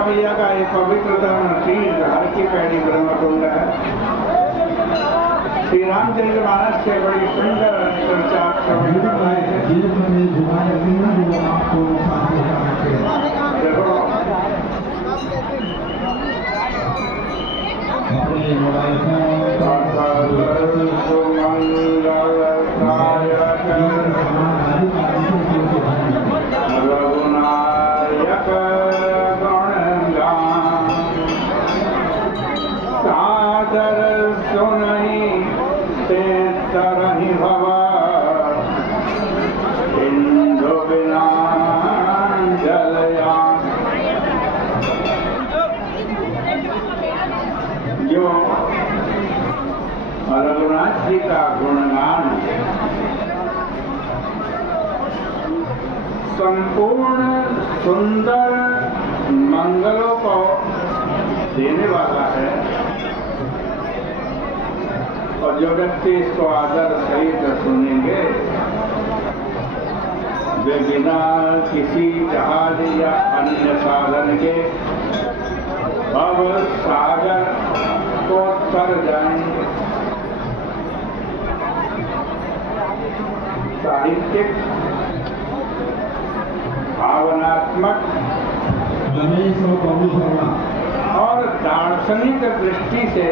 भैया का एक पवित्रतम तीर्थ हर की पैड़ी ब्रह्मकुंड है। श्री रामचरितमानस से बड़ी सुंदर चर्चा श्रवण कर रहे थे। देखो रघुनायक गुणगान सादर सुनहि ते तरहि भवा इंदु बिना जलयान। जो रघुनाथ जी का गुणगान संपूर्ण सुंदर मंगलों को देने वाला है, और जो व्यक्ति इसको आदर सहित सुनेंगे वे बिना किसी जहाज या अन्य साधन के अब सागर को तर जाएंगे। साहित्यिक भावनात्मक और दार्शनिक दृष्टि से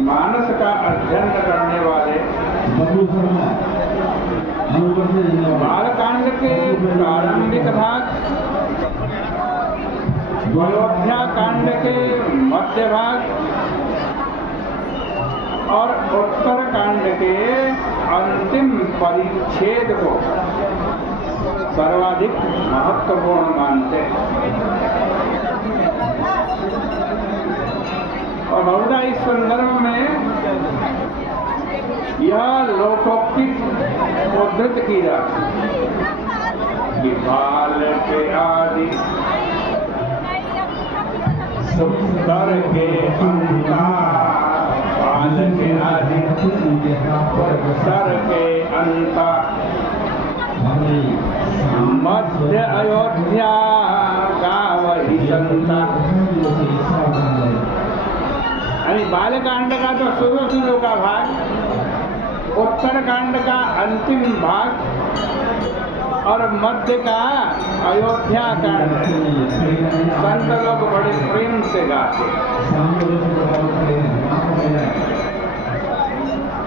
मानस का अध्ययन करने वाले बालकांड के प्रारंभिक भाग, अयोध्या कांड के मध्य भाग और उत्तर कांड के अंतिम परिच्छेद को सर्वाधिक महत्वपूर्ण मानते हैं। और बहुधा इस संदर्भ में यह लोकोक्ति उद्धृत की जाती कि बाल के आदि सुंदर के अंता, बाल के आदि सर के अंता, मध्य अयोध्या गावहि संता। यानी बालकांड का तो शुरू का भाग, उत्तर कांड का अंतिम भाग और मध्य का अयोध्या कांड संत लोग बड़े प्रेम से गाते।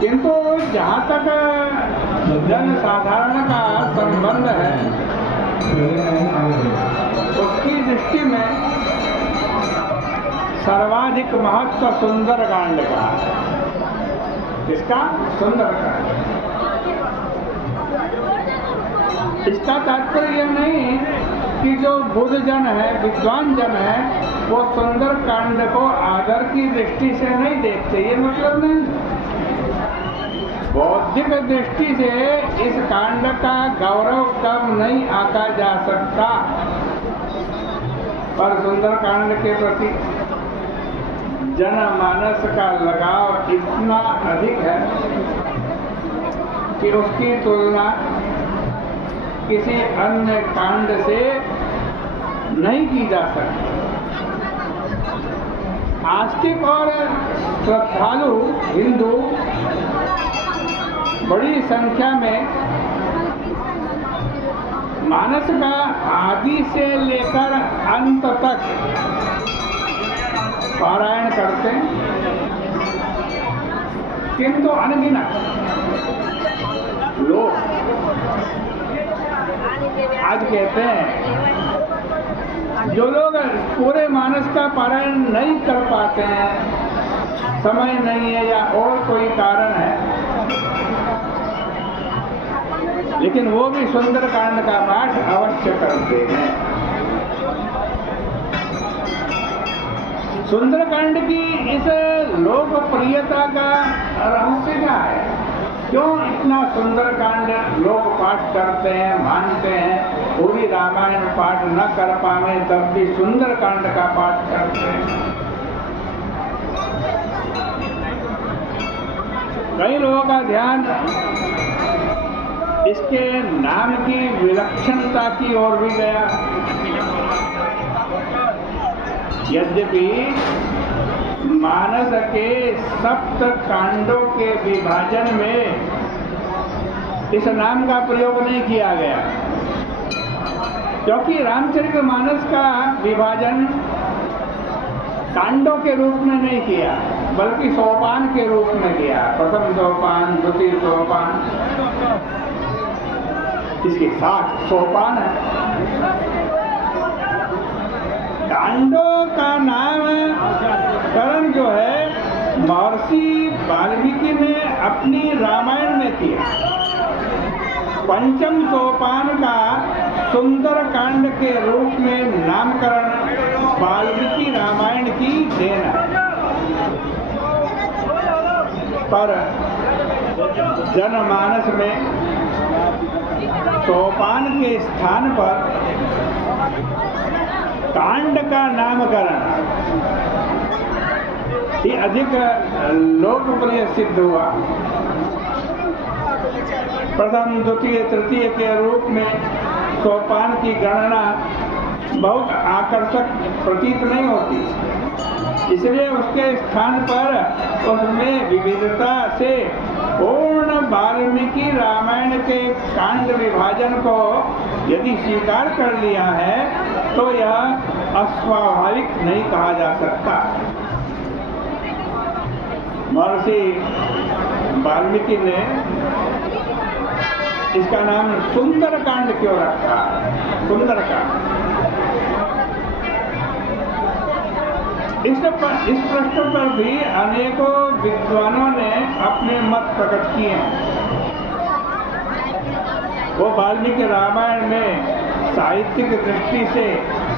किंतु जहाँ तक जन साधारण का संबंध है उसकी दृष्टि में सर्वाधिक महत्व सुंदर कांड का। इसका सुंदर कांड, इसका तात्पर्य यह नहीं कि जो बुद्ध जन है, विद्वान जन है, वो सुंदर कांड को आदर की दृष्टि से नहीं देखते, ये मतलब नहीं। बौद्धिक दृष्टि से इस कांड का गौरव कम नहीं आंका जा सकता, पर सुंदर कांड के प्रति जनमानस का लगाव इतना अधिक है कि उसकी तुलना किसी अन्य कांड से नहीं की जा सकती। आस्तिक और श्रद्धालु हिंदू बड़ी संख्या में मानस का आदि से लेकर अंत तक पारायण करते हैं, किंतु अनगिनत लोग आज कहते हैं जो लोग पूरे मानस का पारायण नहीं कर पाते हैं, समय नहीं है या और कोई कारण है, लेकिन वो भी सुंदर कांड का पाठ अवश्य करते हैं। सुंदरकांड की इस लोकप्रियता का रहस्य क्या है? क्यों इतना सुंदरकांड लोग पाठ करते हैं, मानते हैं? पूरी रामायण पाठ न कर पावे तब भी सुंदरकांड का पाठ करते हैं। कई लोगों का ध्यान इसके नाम की विलक्षणता की ओर भी गया। यद्यपि मानस के सप्त कांडों के विभाजन में इस नाम का प्रयोग नहीं किया गया, क्योंकि रामचरितमानस का विभाजन कांडों के रूप में नहीं किया, बल्कि सोपान के रूप में किया। प्रथम सोपान, द्वितीय सोपान, इसके 7 सोपान है। कांडों का नामकरण जो है महर्षि वाल्मीकि ने अपनी रामायण में किया। पंचम सोपान का सुंदर कांड के रूप में नामकरण वाल्मीकि रामायण की देन है, पर जनमानस में सोपान के स्थान पर कांड का नामकरण ये अधिक लोकप्रिय सिद्ध हुआ। प्रथम, द्वितीय, तृतीय के रूप में सोपान की गणना बहुत आकर्षक प्रतीत नहीं होती, इसलिए उसके स्थान पर उसमें विविधता से पूर्ण वाल्मीकि रामायण के कांड विभाजन को यदि स्वीकार कर लिया है तो यह अस्वाभाविक नहीं कहा जा सकता। महर्षि वाल्मीकि ने इसका नाम सुंदर कांड क्यों रखा? सुंदर कांड। इस प्रश्न पर भी अनेकों विद्वानों ने अपने मत प्रकट किए हैं। वो वाल्मीकि रामायण में साहित्यिक दृष्टि से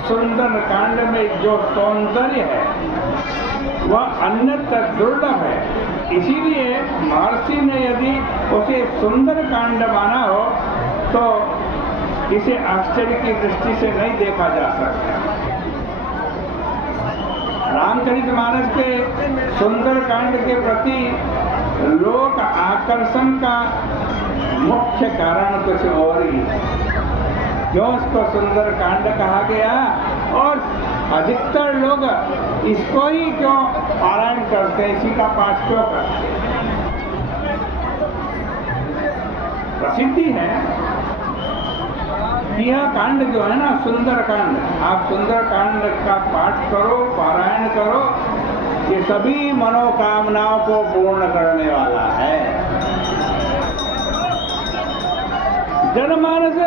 सुंदर कांड में जो सौंदर्य है वह अन्यत्र दुर्लभ है, इसीलिए महर्षि ने यदि उसे सुंदर कांड माना हो तो इसे आश्चर्य की दृष्टि से नहीं देखा जा सकता। रामचरितमानस के सुंदर कांड के प्रति लोक आकर्षण का मुख्य कारण कुछ और ही है। क्यों इसको सुंदर कांड कहा गया और अधिकतर लोग इसको ही क्यों पारायण करते हैं, इसी का पाठ क्यों करते हैं? प्रसिद्धि है यह कांड जो है ना सुंदर कांड, आप सुंदर कांड का पाठ करो, पारायण करो, ये सभी मनोकामनाओं को पूर्ण करने वाला है। जनमानस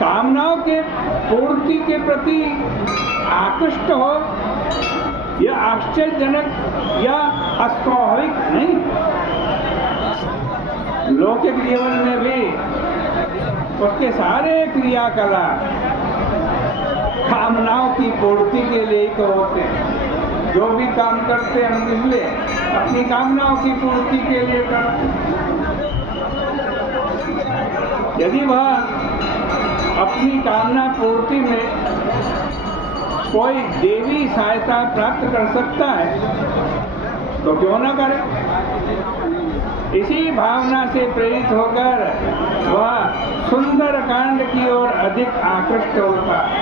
कामनाओं के पूर्ति के प्रति आकृष्ट हो, यह आश्चर्यजनक या अस्वाभाविक नहीं। लौकिक जीवन में भी उसके सारे क्रियाकलाप कामनाओं की पूर्ति के लिए तो होते हैं। जो भी काम करते हैं हम इसलिए अपनी कामनाओं की पूर्ति के लिए करते हैं। यदि वह अपनी कामना पूर्ति में कोई देवी सहायता प्राप्त कर सकता है तो क्यों ना करे। इसी भावना से प्रेरित होकर वह सुंदर कांड की ओर अधिक आकृष्ट होता है।